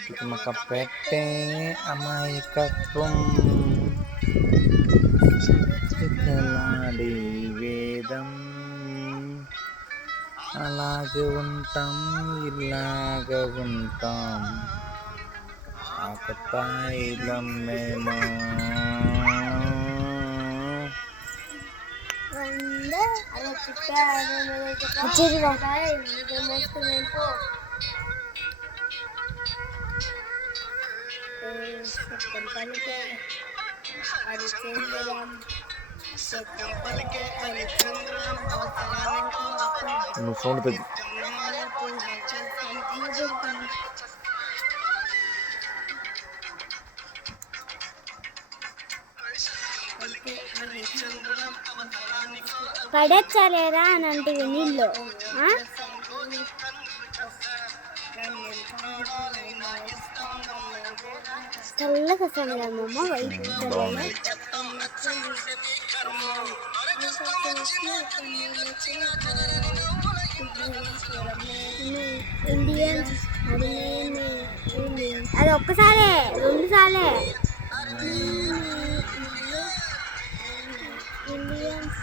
తికమక పెట్టే అమాయకత్వం చిక్కలాడి వేదం అలాగే ఉంటాం ఇలాగ ఉంటాం ఆకతాయిలం మేము నువ్వు సౌండ్ తగ్గి పడచ్చలేరా అని అంటే నీళ్ళు చల్లగా వస్తాను కదమ్మా వైపు ఇండియన్స్ అది ఒక్కసారే 2 సార్లే ఇండియన్స్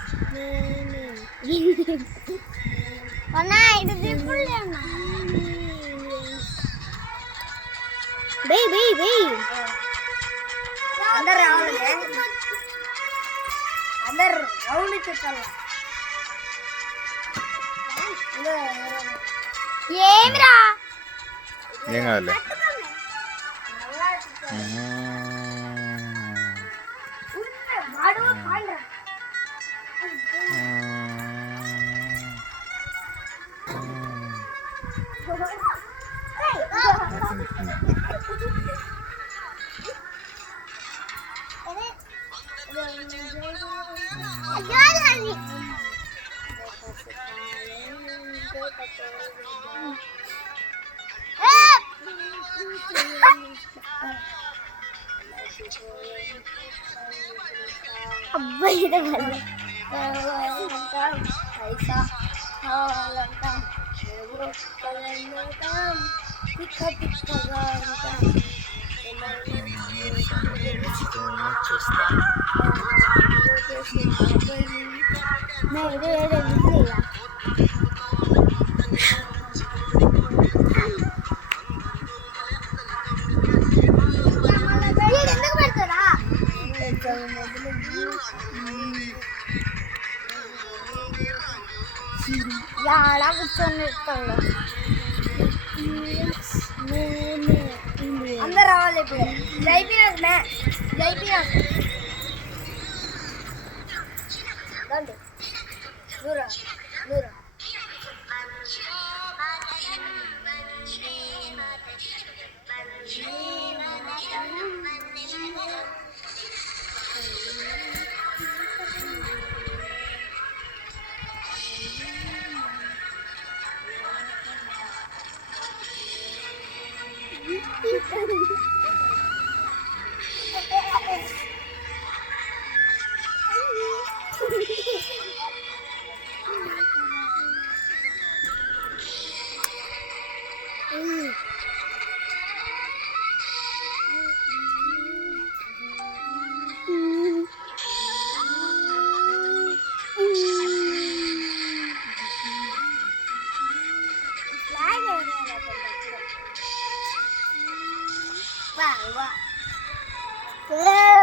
అందరు రావాలి అందరు రౌండ్ చెప్పాలి ఏమిరా ఏం కాదులే అబ్బాయి యాడా కూర్చొని అందరు రావాలి ఇప్పుడు జైపీఎస్ దూరం దూరం Wow.